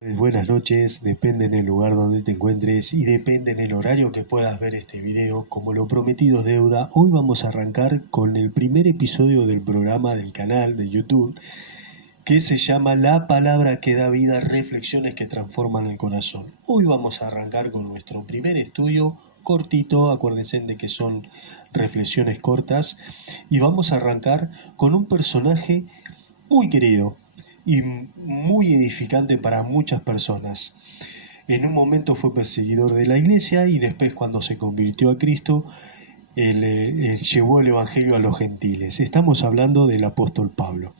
Buenas noches, depende en el lugar donde te encuentres y depende en el horario que puedas ver este video. Como lo prometido es deuda, hoy vamos a arrancar con el primer episodio del programa del canal de YouTube que se llama La Palabra que da vida, reflexiones que transforman el corazón. Hoy vamos a arrancar con nuestro primer estudio cortito, acuérdense de que son reflexiones cortas, y vamos a arrancar con un personaje muy querido y muy edificante para muchas personas. En un momento fue perseguidor de la iglesia y después, cuando se convirtió a Cristo, él llevó el evangelio a los gentiles. Estamos hablando del apóstol Pablo.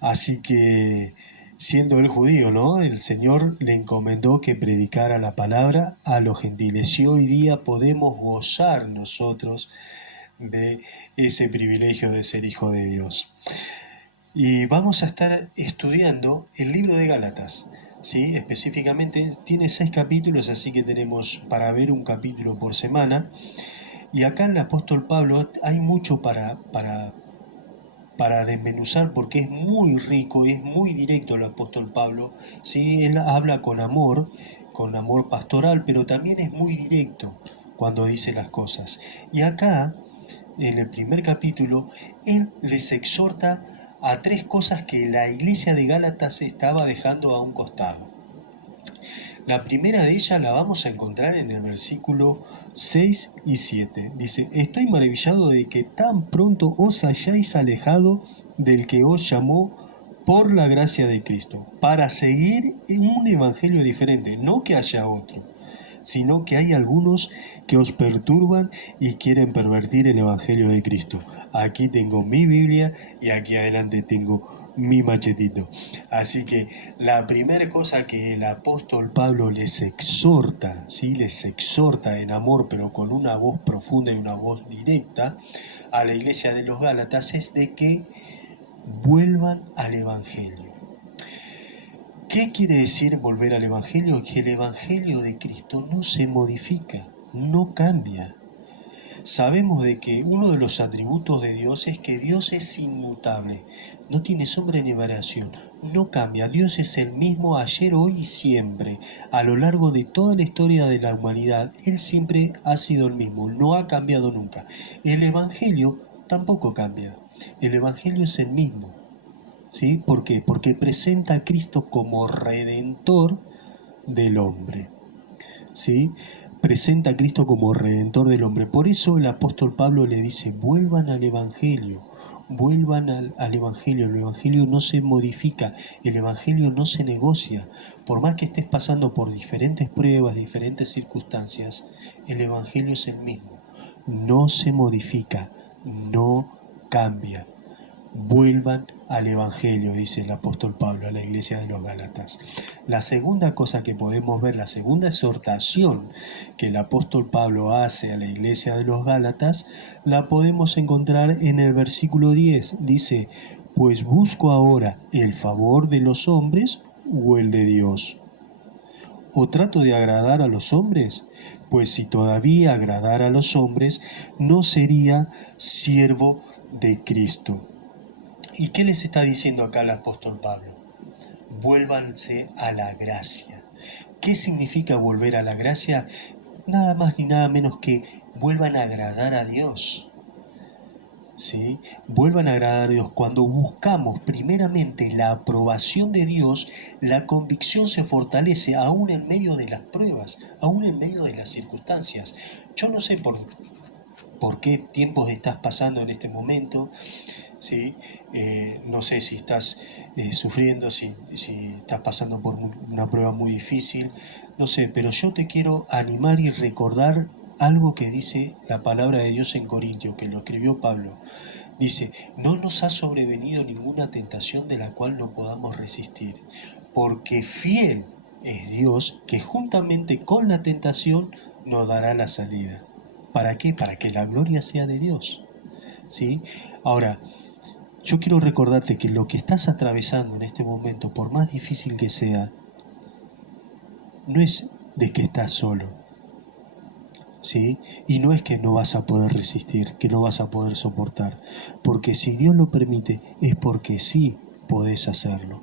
Así que, siendo él judío, ¿no?, el Señor le encomendó que predicara la palabra a los gentiles, y hoy día podemos gozar nosotros de ese privilegio de ser hijo de Dios. Y vamos a estar estudiando el libro de Gálatas, ¿sí? Específicamente tiene 6 capítulos, así que tenemos para ver un capítulo por semana. Y acá en el apóstol Pablo hay mucho para desmenuzar, porque es muy rico, es muy directo el apóstol Pablo, ¿sí? Él habla con amor pastoral, pero también es muy directo cuando dice las cosas. Y acá, en el primer capítulo, él les exhorta a 3 cosas que la iglesia de Gálatas estaba dejando a un costado. La primera de ellas la vamos a encontrar en el versículo 6 y 7. Dice: estoy maravillado de que tan pronto os hayáis alejado del que os llamó por la gracia de Cristo, para seguir un evangelio diferente, no que haya otro, sino que hay algunos que os perturban y quieren pervertir el evangelio de Cristo. Aquí tengo mi Biblia y aquí adelante tengo mi machetito. Así que la primera cosa que el apóstol Pablo les exhorta, ¿sí?, les exhorta en amor, pero con una voz profunda y una voz directa a la iglesia de los Gálatas, es de que vuelvan al evangelio. ¿Qué quiere decir volver al evangelio? Que el evangelio de Cristo no se modifica, no cambia. Sabemos de que uno de los atributos de Dios es que Dios es inmutable, no tiene sombra ni variación, no cambia. Dios es el mismo ayer, hoy y siempre. A lo largo de toda la historia de la humanidad, Él siempre ha sido el mismo, no ha cambiado nunca. El evangelio tampoco cambia, el evangelio es el mismo. ¿Sí? ¿Por qué? Porque presenta a Cristo como redentor del hombre. ¿Sí? Presenta a Cristo como redentor del hombre. Por eso el apóstol Pablo le dice: vuelvan al evangelio, vuelvan al evangelio. El evangelio no se modifica, el evangelio no se negocia. Por más que estés pasando por diferentes pruebas, diferentes circunstancias, el evangelio es el mismo, no se modifica, no cambia. Vuelvan al evangelio, dice el apóstol Pablo a la iglesia de los Gálatas. La segunda cosa que podemos ver, la segunda exhortación que el apóstol Pablo hace a la iglesia de los Gálatas, la podemos encontrar en el versículo 10. Dice: pues busco ahora el favor de los hombres o el de Dios. ¿O trato de agradar a los hombres? Pues si todavía agradara a los hombres, no sería siervo de Cristo. ¿Y qué les está diciendo acá el apóstol Pablo? Vuélvanse a la gracia. ¿Qué significa volver a la gracia? Nada más ni nada menos que vuelvan a agradar a Dios. ¿Sí? Vuelvan a agradar a Dios. Cuando buscamos primeramente la aprobación de Dios, la convicción se fortalece aún en medio de las pruebas, aún en medio de las circunstancias. Yo no sé por qué tiempos estás pasando en este momento. ¿Sí? No sé si estás sufriendo, si estás pasando por una prueba muy difícil, no sé, pero yo te quiero animar y recordar algo que dice la palabra de Dios en Corintios, que lo escribió Pablo. Dice: no nos ha sobrevenido ninguna tentación de la cual no podamos resistir, porque fiel es Dios, que juntamente con la tentación nos dará la salida. ¿Para qué? Para que la gloria sea de Dios. ¿Sí? Ahora, yo quiero recordarte que lo que estás atravesando en este momento, por más difícil que sea, no es de que estás solo, ¿sí? Y no es que no vas a poder resistir, que no vas a poder soportar, porque si Dios lo permite, es porque sí podés hacerlo,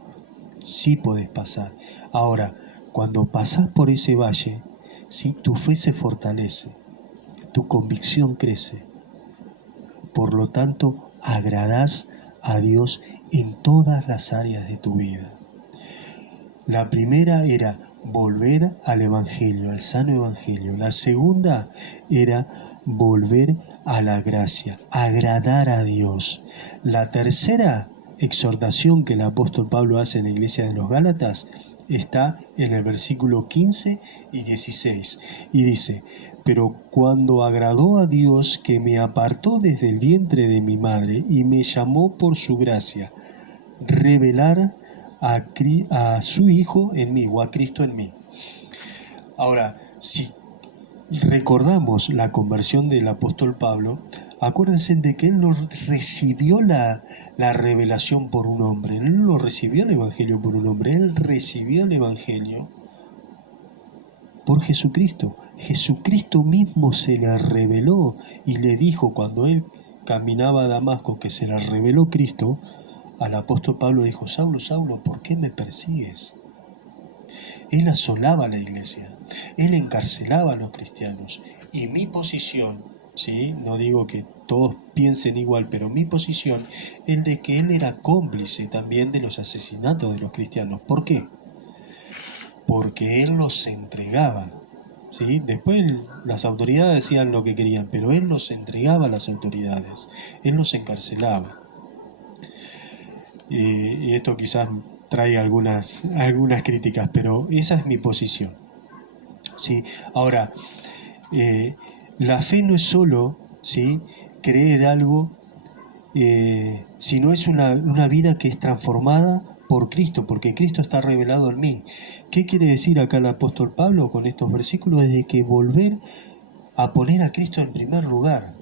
sí podés pasar. Ahora, cuando pasás por ese valle, ¿sí? Tu fe se fortalece, tu convicción crece. Por lo tanto, agradás a Dios en todas las áreas de tu vida. La primera era volver al Evangelio, al sano Evangelio. La segunda era volver a la gracia, agradar a Dios. La tercera exhortación que el apóstol Pablo hace en la iglesia de los Gálatas está en el versículo 15 y 16. Y dice: pero cuando agradó a Dios, que me apartó desde el vientre de mi madre y me llamó por su gracia, revelar a su Hijo en mí, o a Cristo en mí. Ahora, si recordamos la conversión del apóstol Pablo, acuérdense de que él no recibió la revelación por un hombre, él no recibió el Evangelio por un hombre, él recibió el Evangelio por Jesucristo. Jesucristo mismo se le reveló y le dijo, cuando él caminaba a Damasco, que se le reveló Cristo, al apóstol Pablo dijo: Saulo, Saulo, ¿por qué me persigues? Él asolaba a la iglesia, él encarcelaba a los cristianos. Y mi posición, ¿sí? No digo que todos piensen igual, pero mi posición es de que él era cómplice también de los asesinatos de los cristianos. ¿Por qué? Porque él los entregaba, ¿sí? Después las autoridades decían lo que querían, pero él los entregaba a las autoridades, él los encarcelaba. Y esto quizás traiga algunas críticas, pero esa es mi posición, ¿sí? Ahora, la fe no es solo, ¿sí?, creer algo, sino es una vida que es transformada por Cristo, porque Cristo está revelado en mí. ¿Qué quiere decir acá el apóstol Pablo con estos versículos? Es de que volver a poner a Cristo en primer lugar,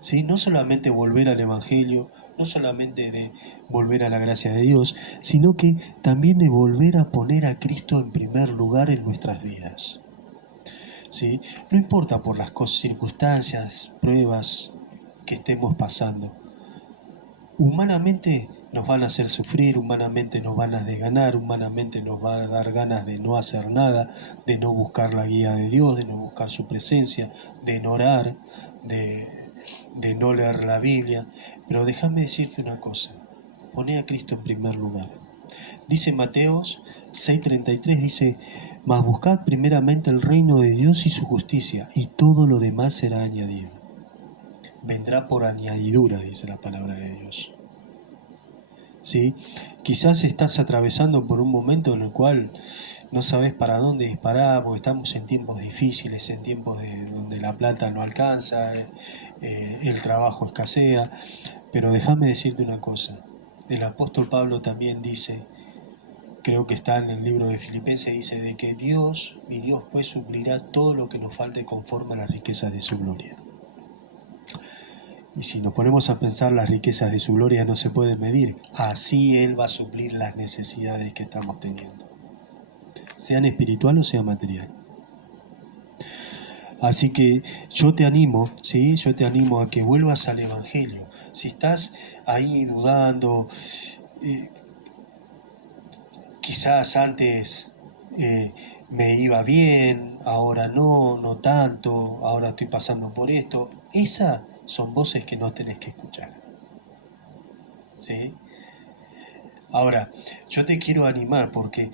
¿sí? No solamente volver al Evangelio, no solamente de volver a la gracia de Dios, sino que también de volver a poner a Cristo en primer lugar en nuestras vidas, ¿sí? No importa por las circunstancias, pruebas que estemos pasando. Humanamente nos van a hacer sufrir, humanamente nos van a desganar, humanamente nos va a dar ganas de no hacer nada, de no buscar la guía de Dios, de no buscar su presencia, de no orar, de no leer la Biblia. Pero déjame decirte una cosa: poné a Cristo en primer lugar. Dice Mateos 6:33, dice: mas buscad primeramente el reino de Dios y su justicia, y todo lo demás será añadido. Vendrá por añadidura, dice la palabra de Dios, ¿sí? Quizás estás atravesando por un momento en el cual no sabes para dónde disparar, porque estamos en tiempos difíciles, en tiempos donde la plata no alcanza, el trabajo escasea. Pero déjame decirte una cosa: el apóstol Pablo también dice, creo que está en el libro de Filipenses, dice de que Dios, mi Dios, pues suplirá todo lo que nos falte conforme a las riquezas de su gloria. Y si nos ponemos a pensar, las riquezas de su gloria no se pueden medir. Así Él va a suplir las necesidades que estamos teniendo, sean espiritual o sea material. Así que yo te animo, ¿sí? Yo te animo a que vuelvas al Evangelio. Si estás ahí dudando, quizás antes me iba bien, ahora no tanto, ahora estoy pasando por esto. Esas son voces que no tenés que escuchar, ¿sí? Ahora, yo te quiero animar porque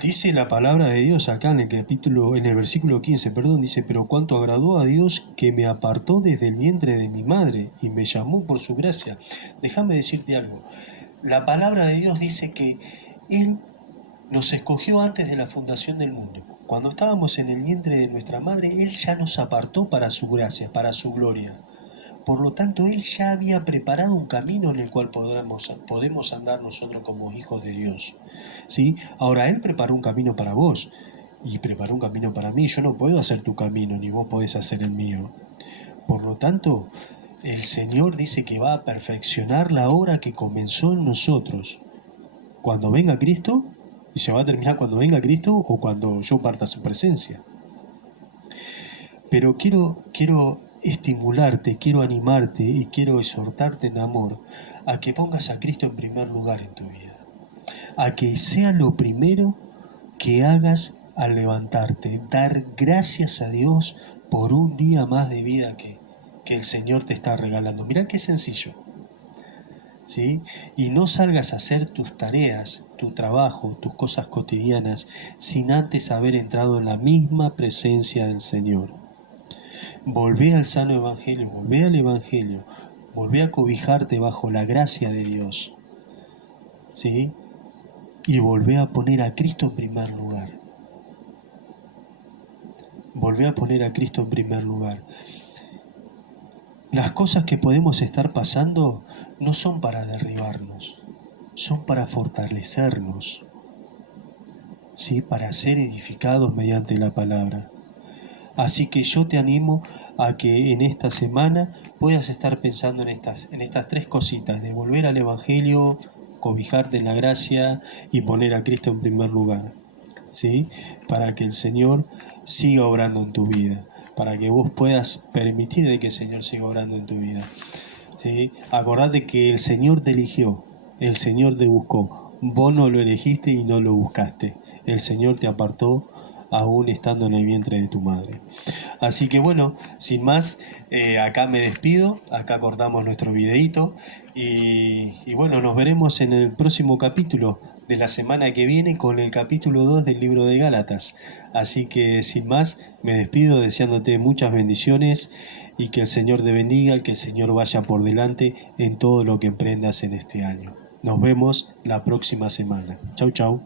dice la palabra de Dios acá en el versículo 15, dice: pero cuánto agradó a Dios que me apartó desde el vientre de mi madre y me llamó por su gracia. Déjame decirte algo. La palabra de Dios dice que Él nos escogió antes de la fundación del mundo. Cuando estábamos en el vientre de nuestra madre, Él ya nos apartó para su gracia, para su gloria. Por lo tanto, Él ya había preparado un camino en el cual podemos andar nosotros como hijos de Dios, ¿sí? Ahora, Él preparó un camino para vos y preparó un camino para mí. Yo no puedo hacer tu camino, ni vos podés hacer el mío. Por lo tanto, el Señor dice que va a perfeccionar la obra que comenzó en nosotros cuando venga Cristo, y se va a terminar cuando venga Cristo o cuando yo parta a su presencia. Pero quiero estimularte, quiero animarte y quiero exhortarte en amor a que pongas a Cristo en primer lugar en tu vida, a que sea lo primero que hagas al levantarte, dar gracias a Dios por un día más de vida que el Señor te está regalando. Mirá qué sencillo, ¿sí? Y no salgas a hacer tus tareas, tu trabajo, tus cosas cotidianas, sin antes haber entrado en la misma presencia del Señor. Volvé al sano Evangelio, volvé al Evangelio, volvé a cobijarte bajo la gracia de Dios, ¿sí? Y volvé a poner a Cristo en primer lugar. Volvé a poner a Cristo en primer lugar. Las cosas que podemos estar pasando no son para derribarnos, son para fortalecernos, ¿sí? Para ser edificados mediante la palabra. Así que yo te animo a que en esta semana puedas estar pensando en estas 3 cositas: de volver al Evangelio, cobijarte en la gracia y poner a Cristo en primer lugar, ¿sí? Para que el Señor siga obrando en tu vida, para que vos puedas permitir de que el Señor siga obrando en tu vida, ¿sí? Acordate que el Señor te eligió, el Señor te buscó, vos no lo elegiste y no lo buscaste, el Señor te apartó aún estando en el vientre de tu madre. Así que bueno, sin más, acá me despido, acá cortamos nuestro videíto y bueno, nos veremos en el próximo capítulo de la semana que viene con el capítulo 2 del libro de Gálatas. Así que sin más, me despido deseándote muchas bendiciones y que el Señor te bendiga, que el Señor vaya por delante en todo lo que emprendas en este año. Nos vemos la próxima semana. Chau, chau.